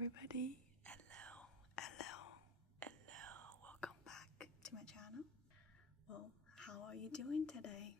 everybody. Hello. Welcome back to my channel. Well, how are you doing today?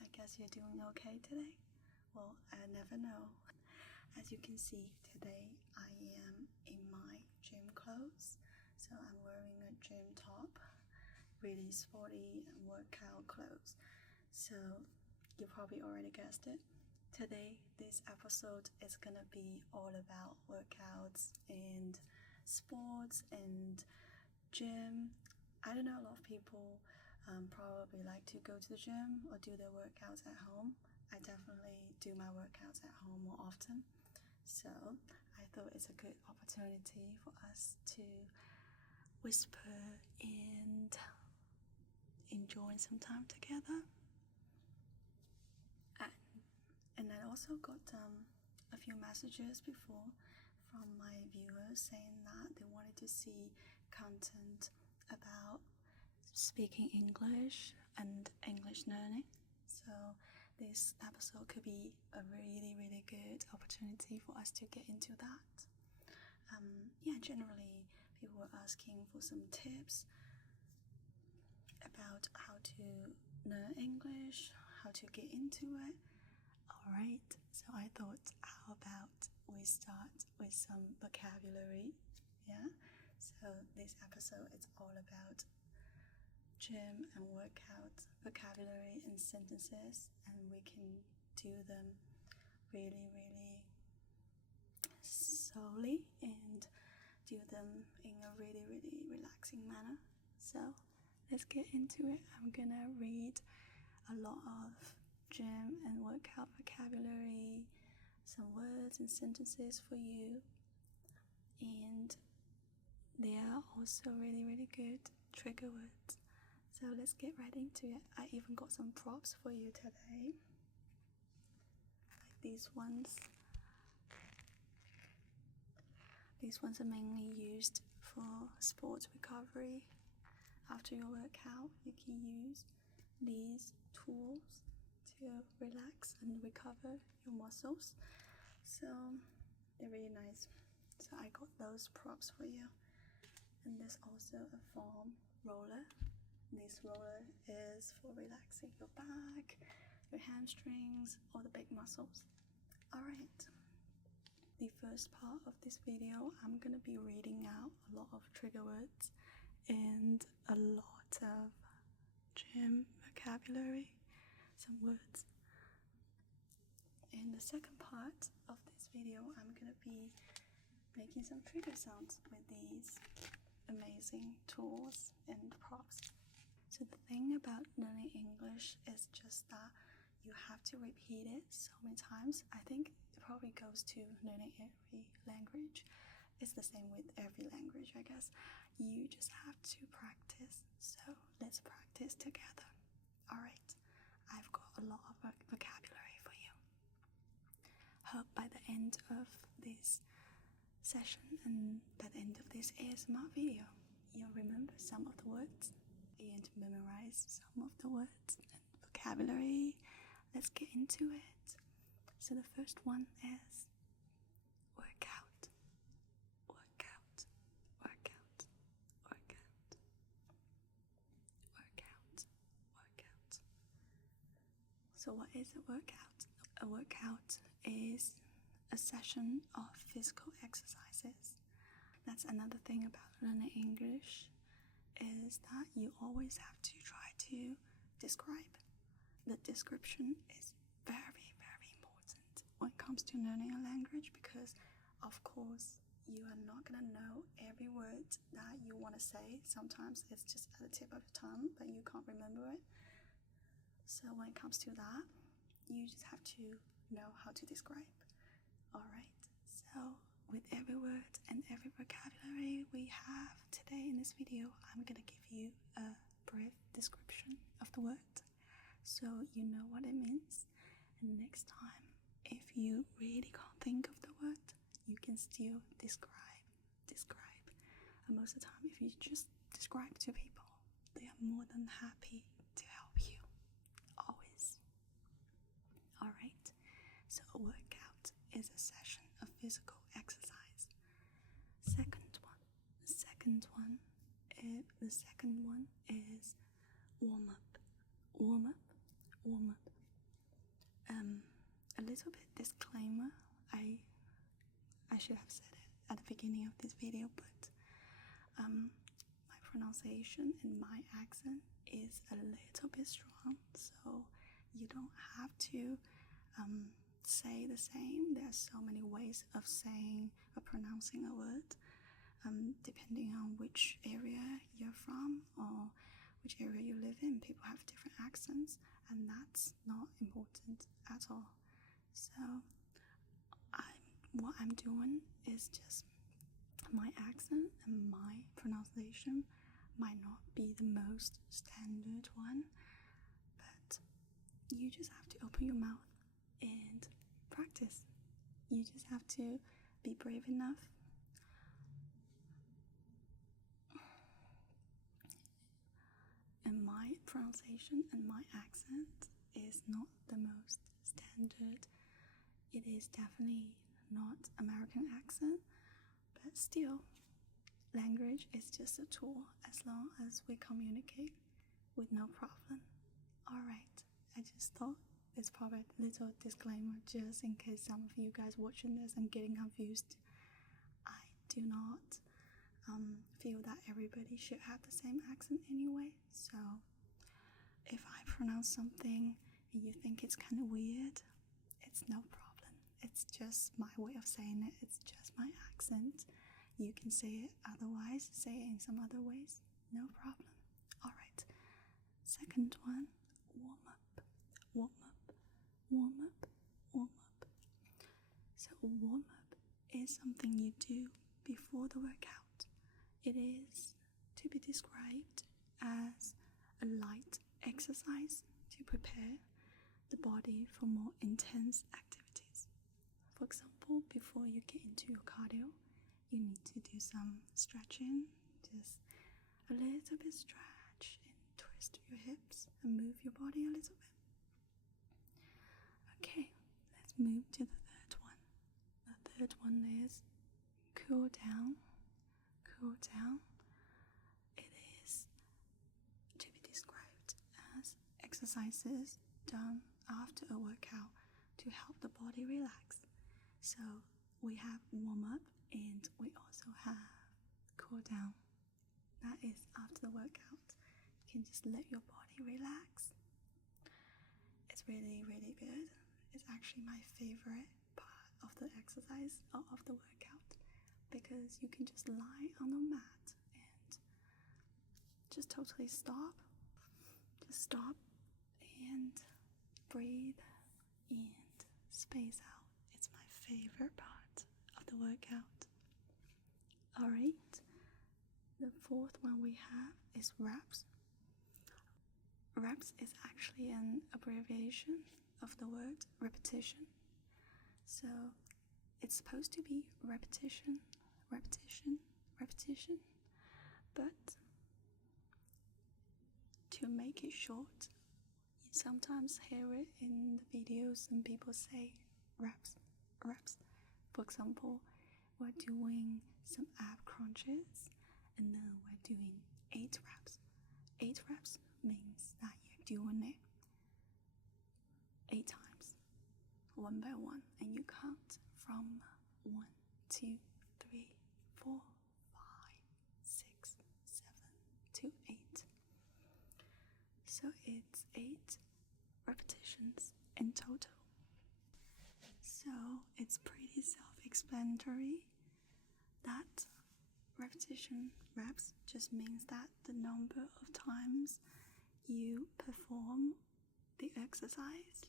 I guess you're doing okay today? Well, I never know. As you can see, today I am in my gym clothes. So I'm wearing a gym top, really sporty and workout clothes. So you probably already guessed it. Today, this episode is gonna be all about workouts and sports and gym. I don't know, a lot of people probably like to go to the gym or do their workouts at home. I definitely do my workouts at home more often. So I thought it's a good opportunity for us to whisper and enjoy some time together. And I also got a few messages before from my viewers saying that they wanted to see content about speaking English and English learning. So this episode could be a really good opportunity for us to get into that. Generally people were asking for some tips about how to learn English, how to get into it. Alright, so I thought, how about we start with some vocabulary, yeah? So this episode is all about gym and workout vocabulary and sentences, and we can do them really slowly and do them in a really relaxing manner. So let's get into it. I'm gonna read a lot of gym and workout vocabulary, some words and sentences for you, and they are also really good trigger words. So let's get right into it. I even got some props for you today, like these ones. These ones are mainly used for sports recovery. After your workout, you can use these tools to relax and recover your muscles. So they're really nice. So I got those props for you. And there's also a foam roller. This roller is for relaxing your back, your hamstrings, all the big muscles. Alright, the first part of this video, I'm gonna be reading out a lot of trigger words and a lot of gym vocabulary, some words. In the second part of this video, I'm gonna be making some trigger sounds with these amazing tools and props. So the thing about learning English is just that you have to repeat it so many times. I think it probably goes to learning every language. It's the same with every language, I guess. You just have to practice. So let's practice together. Alright, I've got a lot of vocabulary for you. Hope by the end of this session and by the end of this ASMR video, you'll remember some of the words and memorize some of the words and vocabulary. Let's get into it. So the first one is workout. So what is a workout? A workout is a session of physical exercises. That's another thing about learning English, is that you always have to try to describe. The description is very important when it comes to learning a language, because of course you are not gonna know every word that you want to say. Sometimes it's just at the tip of your tongue but you can't remember it. So when it comes to that, you just have to know how to describe. Alright, so with every word and every vocabulary we have today in this video, I'm gonna give you a brief description of the word so you know what it means. And next time, if you really can't think of the word, you can still describe. And most of the time, if you just describe to people, they are more than happy to help you. Always. Alright, so a workout is a session of physical exercise. second one is warm up, warm up, warm up. A little bit disclaimer. I should have said it at the beginning of this video, but my pronunciation and my accent is a little bit strong, so you don't have to say the same. There are so many ways of saying or pronouncing a word, depending on which area you're from or which area you live in. People have different accents, and that's not important at all. So what I'm doing is just my accent and my pronunciation might not be the most standard one, but you just have to open your mouth and practice. You just have to be brave enough. And my pronunciation and my accent is not the most standard. It is definitely not American accent, but still, language is just a tool as long as we communicate with no problem. Alright, I just thought it's probably a little disclaimer just in case some of you guys watching this and getting confused. I do not feel that everybody should have the same accent anyway, so if I pronounce something and you think it's kind of weird, it's no problem. It's just my way of saying it. It's just my accent. You can say it otherwise, say it in some other ways, no problem. Alright, second one, warm up, warm up, warm up, warm up. So warm up is something you do before the workout. It is to be described as a light exercise to prepare the body for more intense activities. For example, before you get into your cardio, you need to do some stretching, just a little bit stretch and twist your hips and move your body a little bit. Okay, let's move to the third one. The third one is cool down. Cool down. It is to be described as exercises done after a workout to help the body relax. So we have warm up and we also have cool down. That is after the workout. You can just let your body relax. It's really, really good. It's actually my favorite part of the exercise or of the workout, because you can just lie on the mat and just totally stop. Just stop and breathe and space out. It's my favorite part of the workout. Alright, the fourth one we have is reps. Reps is actually an abbreviation of the word repetition. So it's supposed to be repetition, repetition, repetition, but to make it short, you sometimes hear it in the videos and people say reps, reps. For example, we're doing some ab crunches and then we're doing 8 reps. 8 reps means that you're doing it 8 times, one by one, and you count from 1, 2, 3, 4, 5, 6, 7 to 8. So it's 8 repetitions in total. So it's pretty self-explanatory that repetition, reps, just means that the number of times you perform the exercise.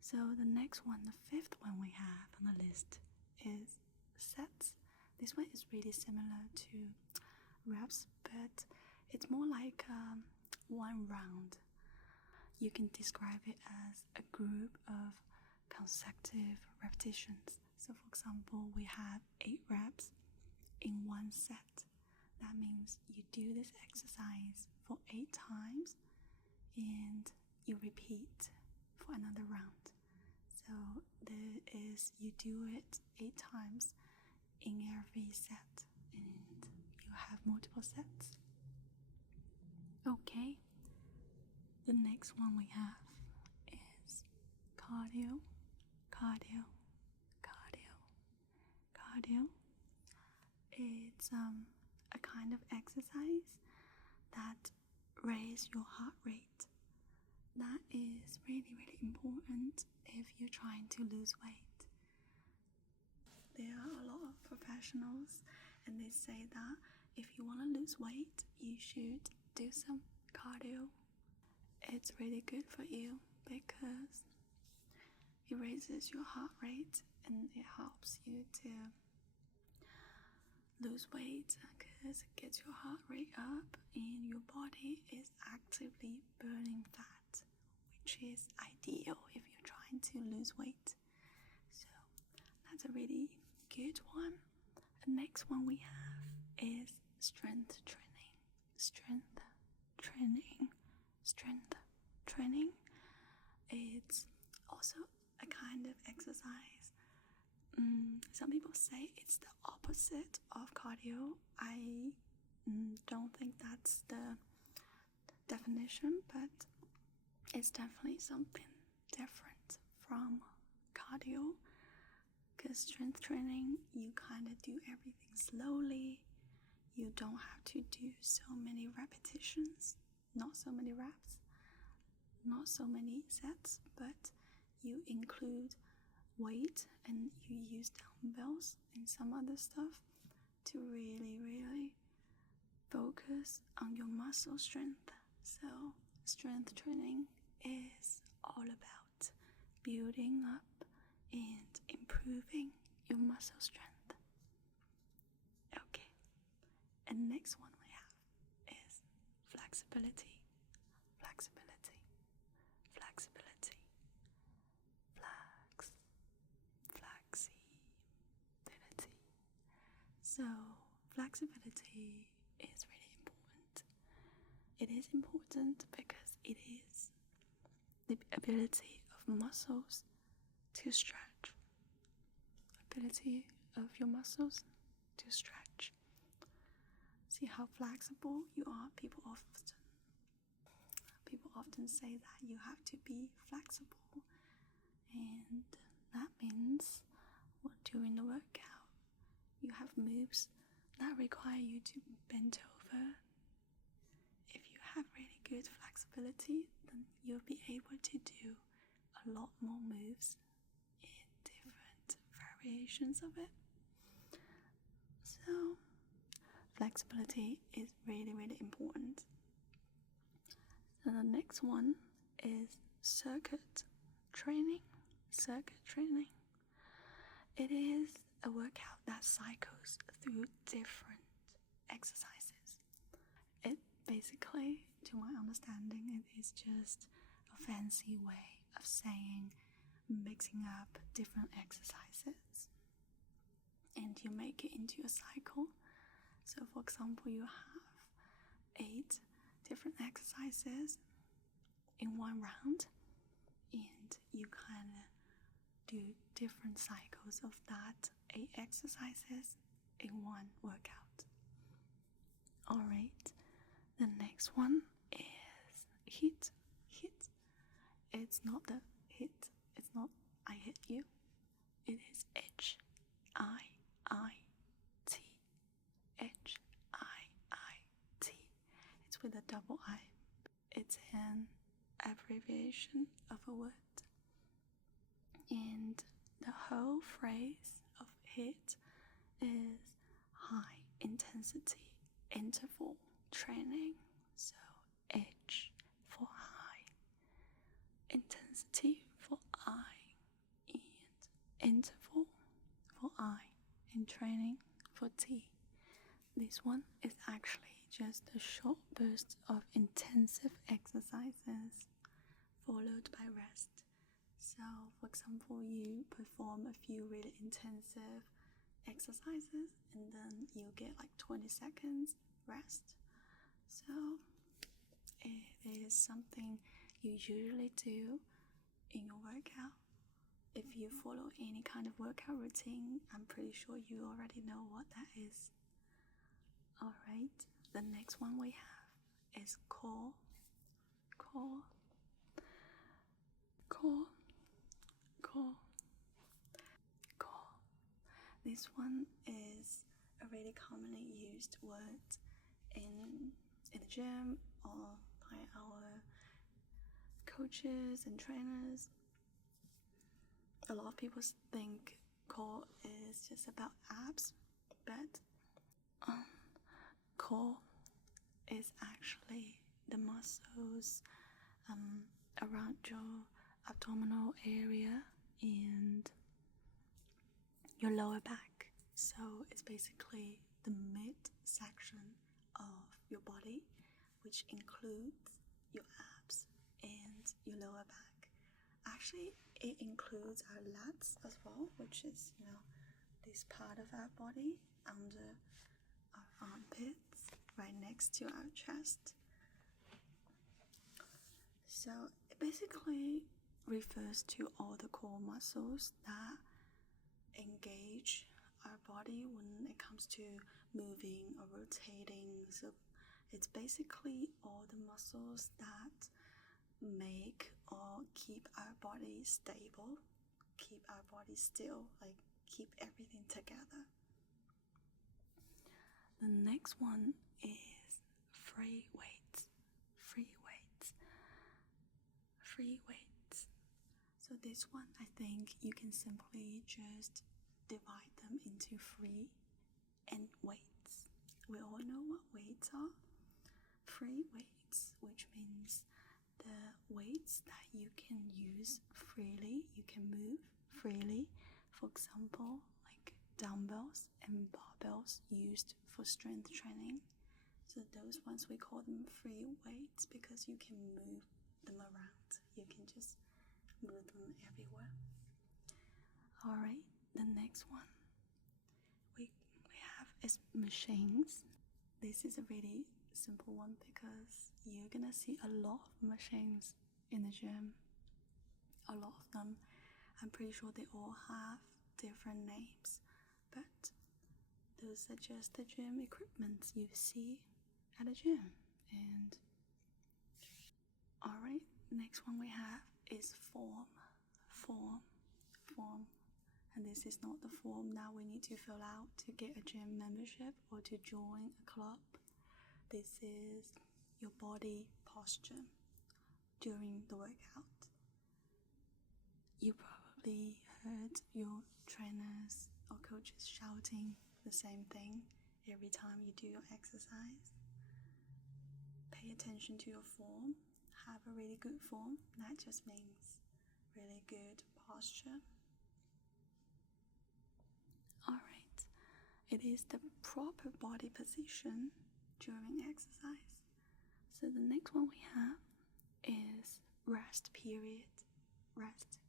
So the next one, the 5th one we have on the list is sets. This one is really similar to reps, but it's more like one round. You can describe it as a group of consecutive repetitions. So for example, we have 8 reps in one set. That means you do this exercise for 8 times and you repeat for another round. So there is, you do it 8 times in every set and you have multiple sets. Okay, the next one we have is cardio, cardio, cardio, cardio. It's a kind of exercise that raises your heart rate. That is really, really important if you're trying to lose weight. There are a lot of professionals and they say that if you want to lose weight, you should do some cardio. It's really good for you because it raises your heart rate and it helps you to lose weight because it gets your heart rate up and your body is actively burning fat, which is ideal if you're trying to lose weight. So that's a really good one. The next one we have is strength training. Strength training. Strength training. It's also a kind of exercise. Some people say it's the opposite of cardio. I don't think that's the definition, but it's definitely something different from cardio. Because strength training, you kind of do everything slowly. You don't have to do so many repetitions, not so many reps, not so many sets, but you include weight and you use dumbbells and some other stuff to really, really focus on your muscle strength. So strength training is all about building up and improving your muscle strength. Okay, and next one we have is flexibility. Flexibility. Flexibility. Flexibility. So flexibility is really important. It is important because it is the ability of muscles to stretch. Ability of your muscles to stretch. See how flexible you are. People often say that you have to be flexible, and that means during the workout you have moves that require you to bend over. If you have really good flexibility, then you'll be able to do a lot more moves in different variations of it. So flexibility is really, really important. So the next one is circuit training. Circuit training. It is a workout that cycles through different exercises. It basically, to my understanding, it is just a fancy way of saying mixing up different exercises and you make it into a cycle. So for example, you have 8 different exercises in one round and you kind of do different cycles of that 8 exercises in one workout. Alright, the next one is hit. It's not the hit, it's not I hit you, it is H-I-I-T. H-I-I-T. It's with a double I. It's an abbreviation of a word. And the whole phrase of HIIT is high intensity interval training. So H for high, intensity for I, and interval for I, and training for T. This one is actually just a short burst of intensive exercises followed by rest. So for example, you perform a few really intensive exercises and then you get like 20 seconds rest. So it is something you usually do in your workout. If you follow any kind of workout routine, I'm pretty sure you already know what that is. Alright, the next one we have is core. This one is a really commonly used word in the gym or by our coaches and trainers. A lot of people think core is just about abs, but core is actually the muscles around your abdominal area and your lower back. So it's basically the mid-section of your body, which includes your abs and your lower back. Actually, it includes our lats as well, which is, this part of our body under our armpits, right next to our chest. So it basically refers to all the core muscles that engage our body when it comes to moving or rotating. So it's basically all the muscles that make or keep our body stable, keep our body still, like keep everything together. The next one is free weights. So this one, I think you can simply just divide them into free and weights. We all know what weights are. Free weights, which means the weights that you can use freely, you can move freely. For example, like dumbbells and barbells used for strength training. So those ones, we call them free weights because you can move them around. You can just move them everywhere. Alright, the next one we have is machines. This is a really simple one because you're gonna see a lot of machines in the gym. A lot of them. I'm pretty sure they all have different names, but those are just the gym equipment you see at a gym. And alright, next one we have is form. And this is not the form that we need to fill out to get a gym membership or to join a club. This is your body posture during the workout. You probably heard your trainers or coaches shouting the same thing every time you do your exercise. Pay attention to your form. Have a really good form. That just means really good posture. Alright, it is the proper body position during exercise. So the next one we have is rest period. A rest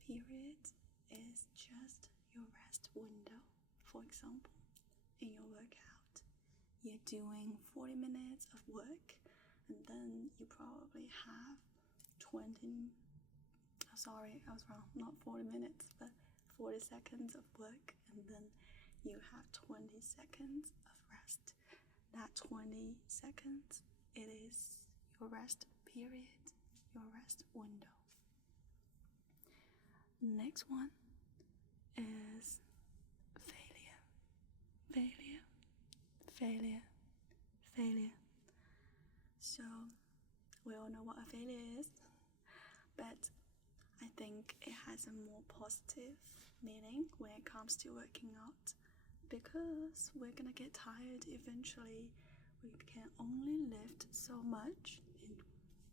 period is just your rest window. For example, in your workout, you're doing 40 minutes of work and then you probably have 40 minutes, but 40 seconds of work, and then you have 20 seconds of rest. That 20 seconds, it is your rest period, your rest window. Next one is failure. So we all know what a failure is, but I think it has a more positive meaning when it comes to working out, because we're gonna get tired eventually. We can only lift so much and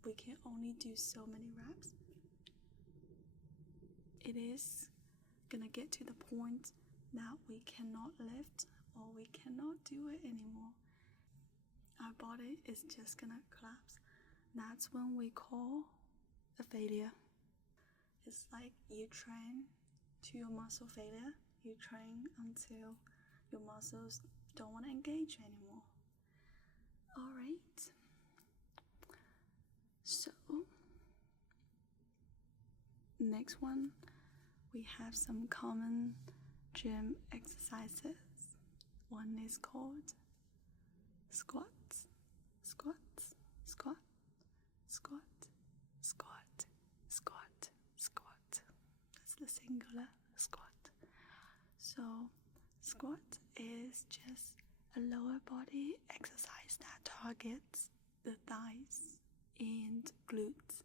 we can only do so many reps. It is gonna get to the point that we cannot lift or we cannot do it anymore. Our body is just gonna collapse. That's when we call a failure. It's like you train to your muscle failure. You train until your muscles don't want to engage anymore. Alright. So, next one we have some common gym exercises. One is called squats, squats, squat, squat, squat, squat, squat. That's the singular, squat. So squat is just a lower body exercise that targets the thighs and glutes.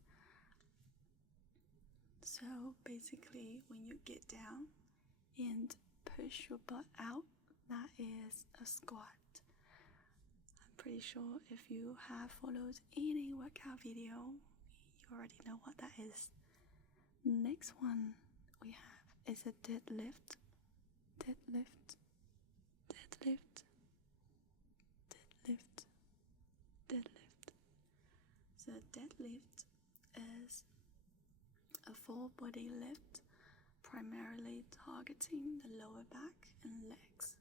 So basically, when you get down and push your butt out, that is a squat. I'm pretty sure if you have followed any workout video, you already know what that is. Next one we have is a deadlift. Deadlift, deadlift, deadlift, deadlift. So deadlift is a full body lift, primarily targeting the lower back and legs.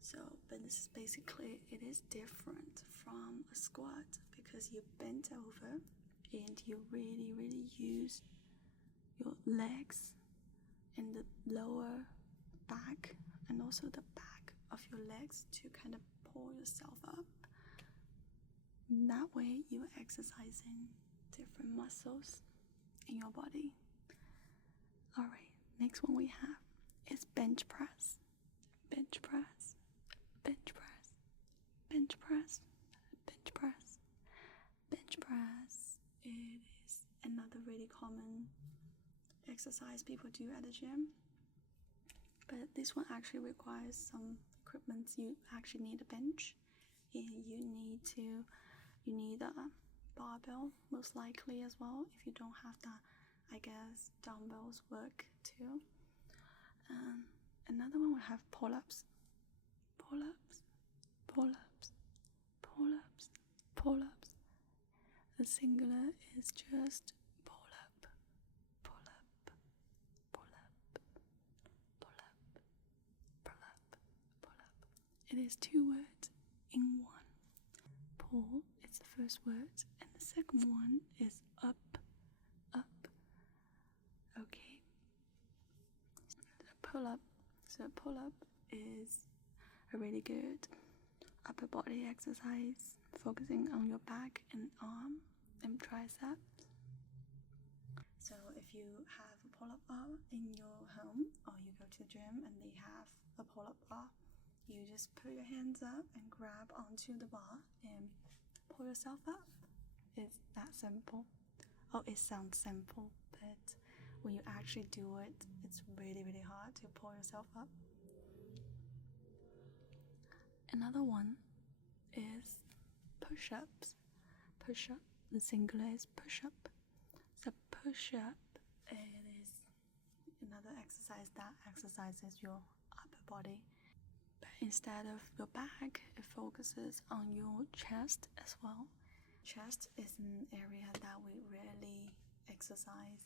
So, but this is basically, it is different from a squat because you bend over and you really use your legs and the lower back and also the back of your legs to kind of pull yourself up. That way you're exercising different muscles in your body. Alright, next one we have is bench press. Bench press, bench press, bench press, bench press. Bench press, it is another really common exercise people do at the gym. But this one actually requires some equipment. You actually need a bench and you need a barbell most likely as well. If you don't have that, I guess dumbbells work too. Another one we have pull-ups. Pull-ups, pull-ups, pull-ups, pull-ups. The singular is just pull-up, pull-up, pull-up, pull-up, pull-up, pull-up. It is two words in one. Pull is the first word, and the second one is up, up. Okay. The pull-up. So pull-up is a really good upper body exercise, focusing on your back and arm and triceps. So if you have a pull-up bar in your home or you go to the gym and they have a pull-up bar, you just put your hands up and grab onto the bar and pull yourself up. It's that simple. Oh, it sounds simple, but when you actually do it, it's really hard to pull yourself up. Another one is push-ups. Push-up, the singular is push-up. So push-up, it is another exercise that exercises your upper body. But instead of your back, it focuses on your chest as well. Chest is an area that we rarely exercise